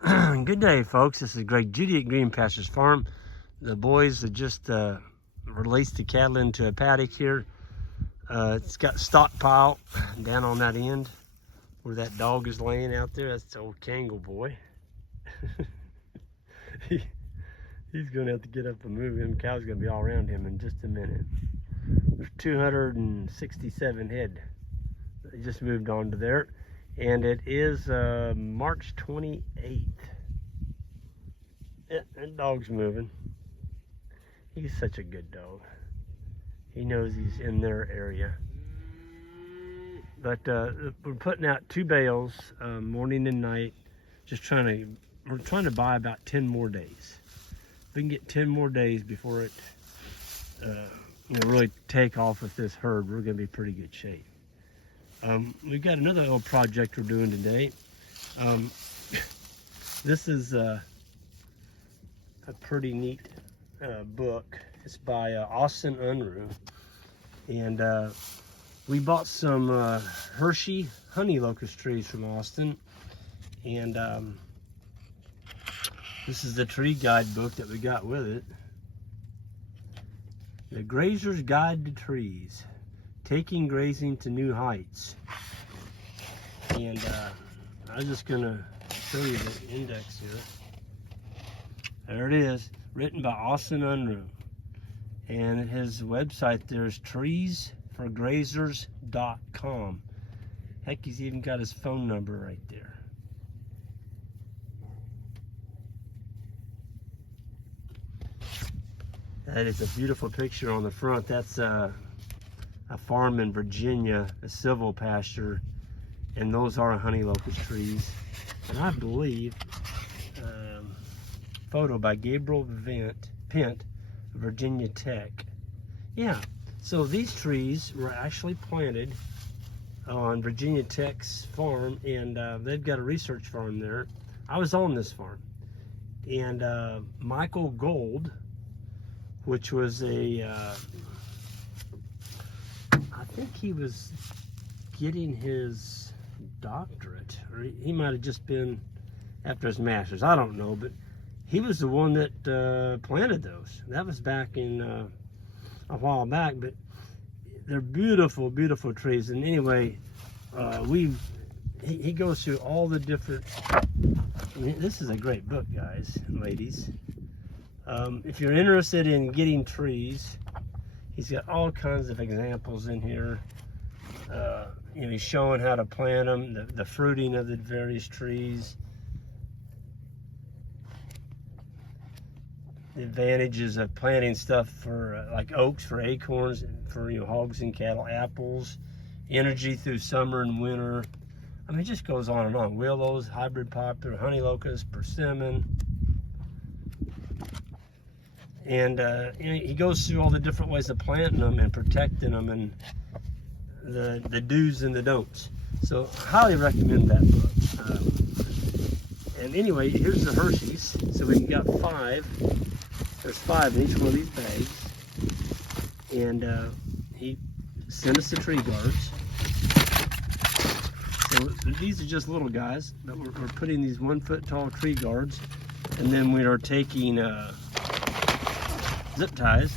Good day, folks. This is Greg Judy at Green Pastures Farm. The boys have just released the cattle into a paddock here. It's got stockpile down on that end where that dog is laying out there. That's the old Kangle boy. He's going to have to get up and move him. Cow's going to be all around him in just a minute. There's 267 head. They just moved on to there. And it is March 28th. Yeah, that dog's moving. He's such a good dog. He knows he's in their area. But we're putting out 2 bales morning and night. We're trying to buy about 10 more days. If we can get 10 more days before it really take off with this herd, we're gonna be in pretty good shape. We've got another little project we're doing today. This is a pretty neat book. It's by Austin Unruh, and we bought some Hershey honey locust trees from Austin, and this is the tree guide book that we got with it. The Grazer's Guide to Trees, Taking Grazing to New Heights. And I'm just gonna show you the index here. There it is, written by Austin Unruh. And his website there is treesforgrazers.com. Heck, he's even got his phone number right there. That is a beautiful picture on the front. That's a farm in Virginia, a Silvopasture, and those are honey locust trees. And I believe, photo by Gabriel Pent, Virginia Tech. Yeah, so these trees were actually planted on Virginia Tech's farm, and they've got a research farm there. I was on this farm, and Michael Gold, which was I think he was getting his doctorate, or he might have just been after his master's, I don't know, but he was the one that planted those. That was back in a while back, but they're beautiful, beautiful trees. And anyway, he goes through all the different, this is a great book, guys and ladies. If you're interested in getting trees, he's got all kinds of examples in here. He's showing how to plant them, the fruiting of the various trees, the advantages of planting stuff for like oaks for acorns, for hogs and cattle, apples, energy through summer and winter. I mean, it just goes on and on. Willows, hybrid poplar, honey locust, persimmon. And he goes through all the different ways of planting them and protecting them, and the do's and the don'ts. So highly recommend that book. And anyway, here's the Hershey's. So we got 5. There's 5 in each one of these bags. And he sent us the tree guards. So these are just little guys, but we're putting these 1-foot tall tree guards, and then we are taking zip ties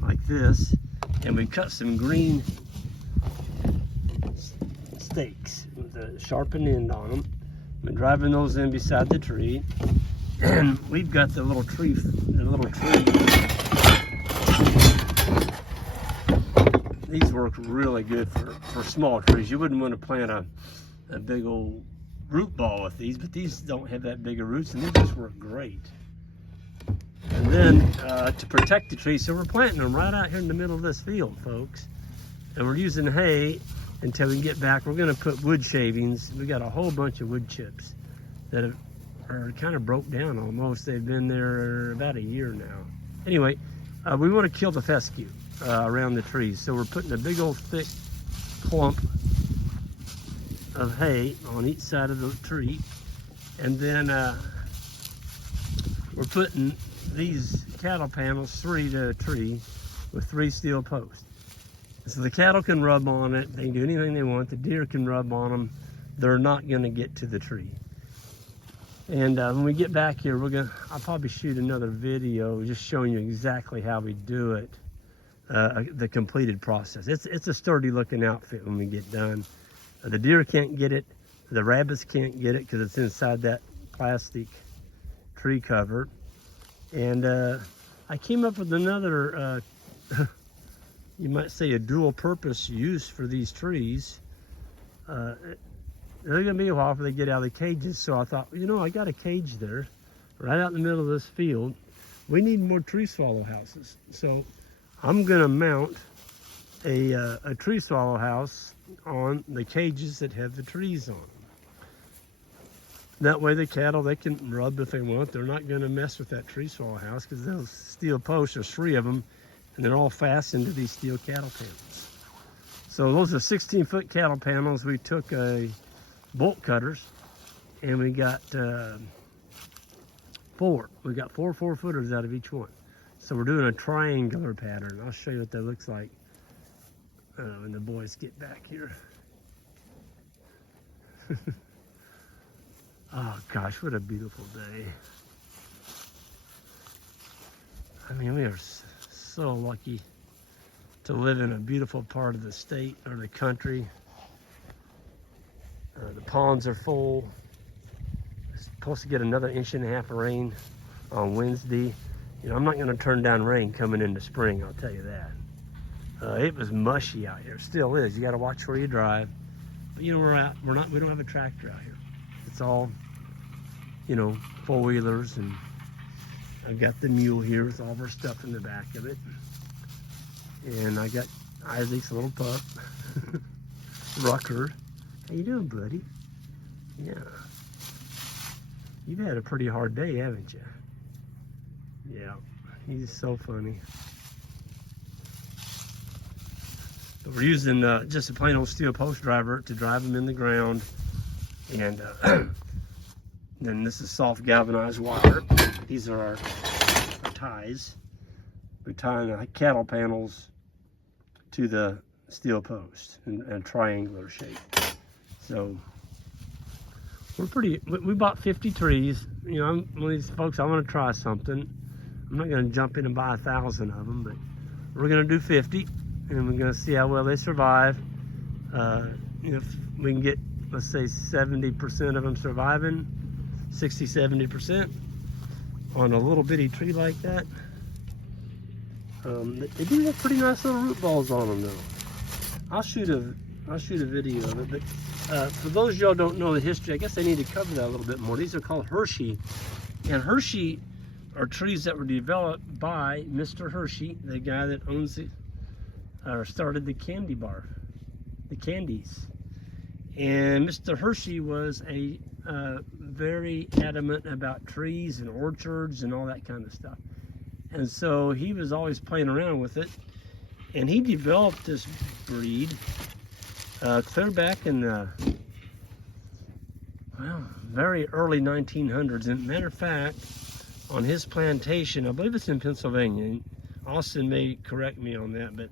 like this, and we cut some green stakes with a sharpened end on them. We're driving those in beside the tree, and we've got the little tree. These work really good for small trees. You wouldn't want to plant a big old root ball with these, but these don't have that big of roots, and they just work great. And then to protect the trees, so we're planting them right out here in the middle of this field, folks. And we're using hay until we can get back. We're going to put wood shavings. We got a whole bunch of wood chips that are kind of broke down almost. They've been there about a year now. Anyway, we want to kill the fescue around the trees. So we're putting a big old thick clump of hay on each side of the tree. And then we're putting these cattle panels, 3 to a tree, with 3 steel posts. So the cattle can rub on it, they can do anything they want, the deer can rub on them, they're not gonna get to the tree. And when we get back here, I'll probably shoot another video just showing you exactly how we do it, the completed process. It's a sturdy looking outfit when we get done. The deer can't get it, the rabbits can't get it because it's inside that plastic tree cover. And I came up with another, you might say, a dual purpose use for these trees. They're gonna be a while before they get out of the cages, so I thought, you know, I got a cage there, right out in the middle of this field. We need more tree swallow houses. So I'm gonna mount a tree swallow house on the cages that have the trees on them. That way the cattle, they can rub if they want. They're not gonna mess with that tree swallow house because those steel posts, there's 3 of them, and they're all fastened to these steel cattle panels. So those are 16-foot cattle panels. We took bolt cutters and we got 4. We got 4 4-footers out of each one. So we're doing a triangular pattern. I'll show you what that looks like when the boys get back here. Oh gosh, what a beautiful day. I mean, we are so lucky to live in a beautiful part of the state or the country. The ponds are full. Supposed to get another 1.5 inches of rain on Wednesday. You know, I'm not going to turn down rain coming into spring, I'll tell you that. It was mushy out here, still is. You got to watch where you drive. But you know, we don't have a tractor out here. It's all, you know, 4-wheelers, and I've got the mule here with all of our stuff in the back of it. And I got Isaac's little pup, Rucker. How you doing, buddy? Yeah. You've had a pretty hard day, haven't you? Yeah, he's so funny. But we're using just a plain old steel post driver to drive them in the ground. And then this is soft galvanized wire. These are our ties. We tie the cattle panels to the steel post in a triangular shape. So we bought 50 trees. You know, I'm one of these folks, I want to try something. I'm not going to jump in and buy 1,000 of them, but we're going to do 50, and we're going to see how well they survive. If we can get, let's say, 70% of them surviving, 60-70% on a little bitty tree like that. They do have pretty nice little root balls on them, though. I'll shoot a video of it, but for those of y'all who don't know the history, I guess I need to cover that a little bit more. These are called Hershey, and Hershey are trees that were developed by Mr. Hershey, the guy that owns it, or started the candy bar, the candies. And Mr. Hershey was a very adamant about trees and orchards and all that kind of stuff. And so he was always playing around with it, and he developed this breed clear back in the, well, very early 1900s. And matter of fact, on his plantation, I believe it's in Pennsylvania, and Austin may correct me on that, but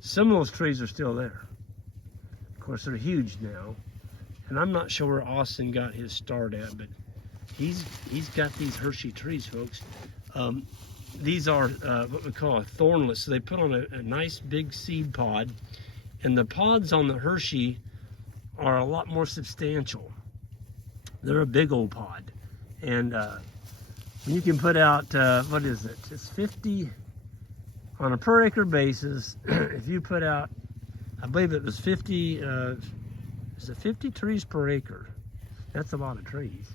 some of those trees are still there. Of course, they're huge now, and I'm not sure where Austin got his start at, but he's got these Hershey trees, folks. These are what we call a thornless. So they put on a nice big seed pod, and the pods on the Hershey are a lot more substantial. They're a big old pod, and you can put out, what is it? It's 50 on a per acre basis. If you put out, I believe it was 50, is it 50 trees per acre? That's a lot of trees.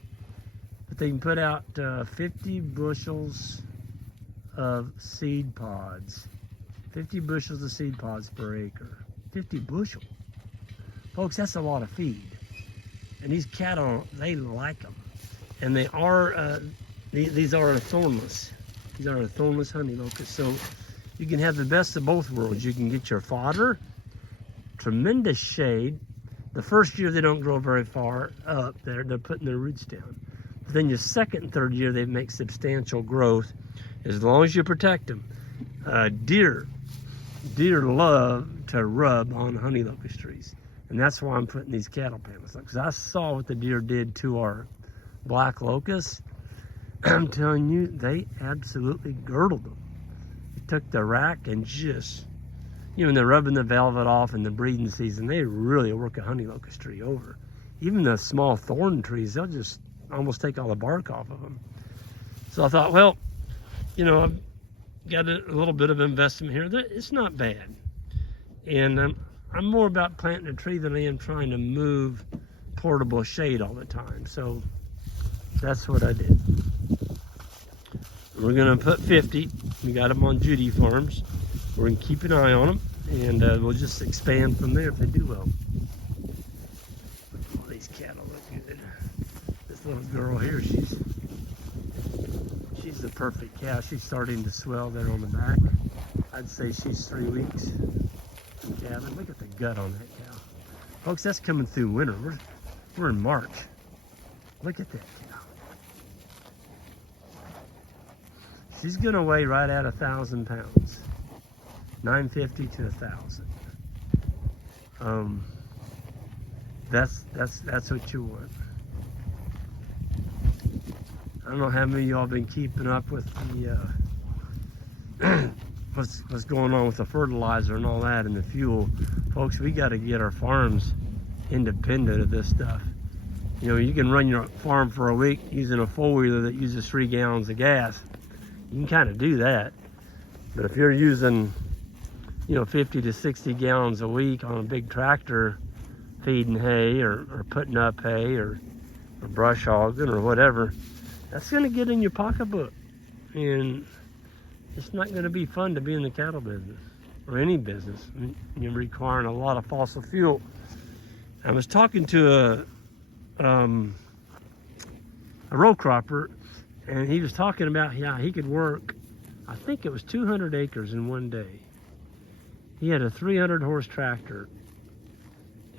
But they can put out 50 bushels of seed pods. 50 bushels of seed pods per acre. 50 bushel. Folks, that's a lot of feed. And these cattle, they like them. And they are, these are thornless. These are a thornless honey locust. So you can have the best of both worlds. You can get your fodder, tremendous shade. The first year they don't grow very far up there. They're putting their roots down. But then your second and third year they make substantial growth as long as you protect them. Deer love to rub on honey locust trees. And that's why I'm putting these cattle panels up, because I saw what the deer did to our black locusts, I'm telling you, they absolutely girdled them. They took the rack and just, you know, when they're rubbing the velvet off in the breeding season, they really work a honey locust tree over. Even the small thorn trees, they'll just almost take all the bark off of them. So I thought, well, you know, I've got a little bit of investment here. It's not bad. And I'm more about planting a tree than I am trying to move portable shade all the time. So that's what I did. We're gonna put 50. We got them on Judy Farms. We're gonna keep an eye on them, and we'll just expand from there if they do well. All these cattle look good. This little girl here, she's the perfect cow. She's starting to swell there on the back. I'd say she's 3 weeks in calving. Look at the gut on that cow. Folks, that's coming through winter. We're in March. Look at that cow. She's gonna weigh right at 1,000 pounds. 950 to 1,000. That's what you want. I don't know how many of y'all been keeping up with the what's going on with the fertilizer and all that and the fuel. Folks, we got to get our farms independent of this stuff. You know, you can run your farm for a week using a four-wheeler that uses 3 gallons of gas. You can kind of do that. But if you're using, you know, 50 to 60 gallons a week on a big tractor feeding hay or putting up hay or brush hogging or whatever, that's going to get in your pocketbook. And it's not going to be fun to be in the cattle business or any business. I mean, you're requiring a lot of fossil fuel. I was talking to a row cropper, and he was talking about how he could work, I think it was 200 acres in one day. He had a 300 horse tractor,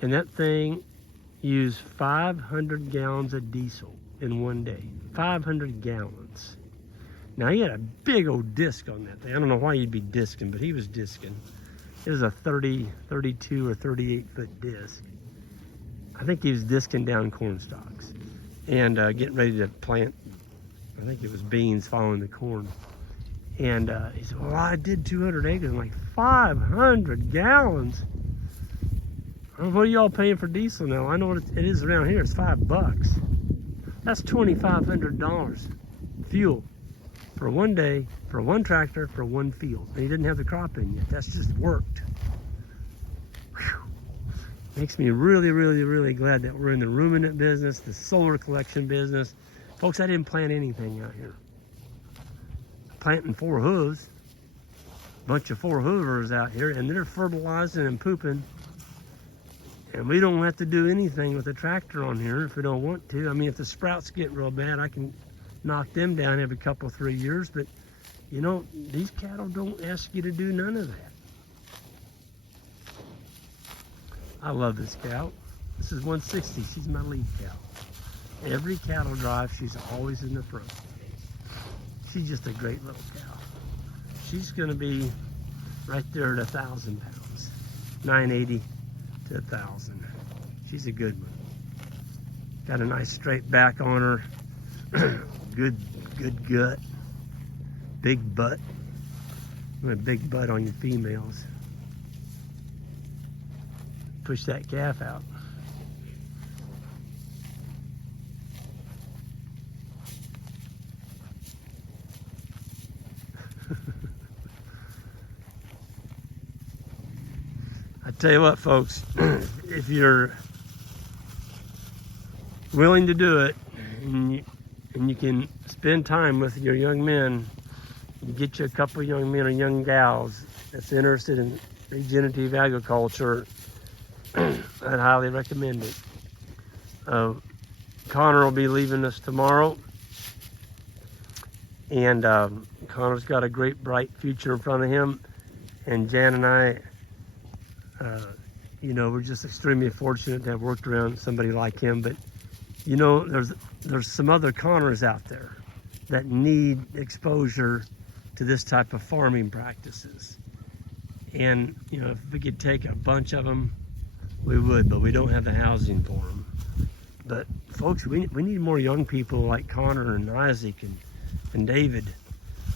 and that thing used 500 gallons of diesel in one day. 500 gallons. Now, he had a big old disc on that thing. I don't know why he'd be discing, but he was discing. It was a 32 or 38 foot disc. I think he was discing down corn stalks and getting ready to plant, I think it was beans following the corn. And he said, well, I did 200 acres. I'm like, 500 gallons? What are y'all paying for diesel now? I know what it is around here. It's $5. That's $2,500 fuel for one day, for one tractor, for one field. And he didn't have the crop in yet. That's just worked. Whew. Makes me really, really, really glad that we're in the ruminant business, the solar collection business. Folks, I didn't plant anything out here. Planting 4 hooves, a bunch of 4 hoovers out here, and they're fertilizing and pooping. And we don't have to do anything with a tractor on here if we don't want to. I mean, if the sprouts get real bad, I can knock them down every couple, 3 years. But, you know, these cattle don't ask you to do none of that. I love this cow. This is 160. She's my lead cow. Every cattle drive, she's always in the front. She's just a great little cow. She's going to be right there at 1,000 pounds. 980 to 1,000. She's a good one. Got a nice straight back on her. good gut. Big butt. You want a big butt on your females. Push that calf out. I tell you what, folks, if you're willing to do it and you can spend time with your young men, you get you a couple of young men or young gals that's interested in regenerative agriculture, I'd highly recommend it. Connor will be leaving us tomorrow, and Connor's got a great, bright future in front of him, and Jan and I, you know, we're just extremely fortunate to have worked around somebody like him. But you know, there's some other Connors out there that need exposure to this type of farming practices. And you know, if we could take a bunch of them, we would, but we don't have the housing for them. But folks, we need more young people like Connor and Isaac and David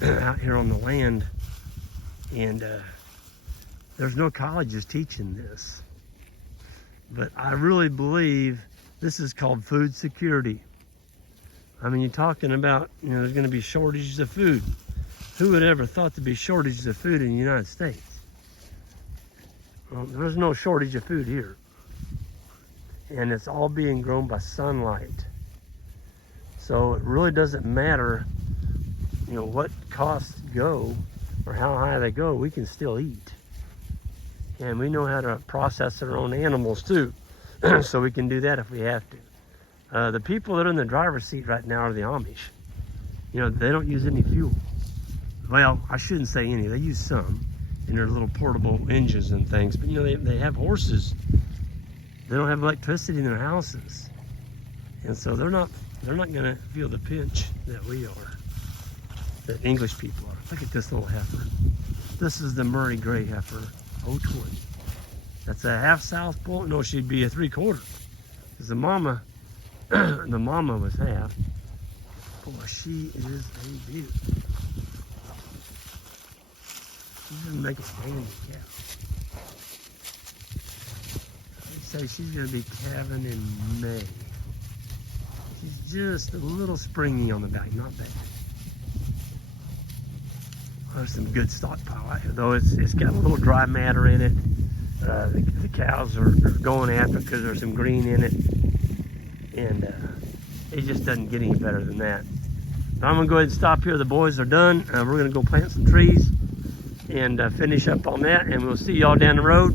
out here on the land. And there's no colleges teaching this. But I really believe this is called food security. I mean, you're talking about, there's going to be shortages of food. Who would ever thought there'd be shortages of food in the United States? Well, there's no shortage of food here. And it's all being grown by sunlight. So it really doesn't matter, what costs go or how high they go, we can still eat. And we know how to process our own animals too. So we can do that if we have to. The people that are in the driver's seat right now are the Amish. They don't use any fuel. Well, I shouldn't say any, they use some in their little portable engines and things, but they have horses. They don't have electricity in their houses. And so they're not gonna feel the pinch that we are, that English people are. Look at this little heifer. This is the Murray Gray heifer, 020. That's a half South bull. No, she'd be a 3/4. Because the mama was half. Boy, she is a beaut. She's gonna make a standing cow. They say she's gonna be calving in May. She's just a little springy on the back, not bad. There's some good stockpile out here, though. It's got a little dry matter in it. The cows are going after it because there's some green in it, and it just doesn't get any better than that. I'm gonna go ahead and stop here. The boys are done. We're gonna go plant some trees and finish up on that, and we'll see y'all down the road.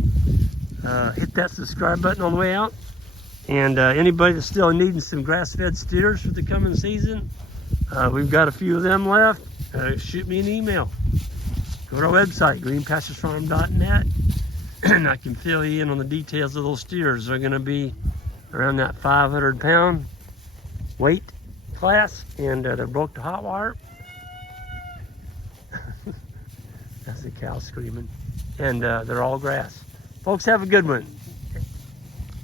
Hit that subscribe button on the way out, and anybody that's still needing some grass-fed steers for the coming season, we've got a few of them left. Shoot me an email. Go to our website, greenpasturesfarm.net, and I can fill you in on the details of those steers. They're going to be around that 500-pound weight class, and they're broke to hot wire. That's the cow screaming. And they're all grass. Folks, have a good one.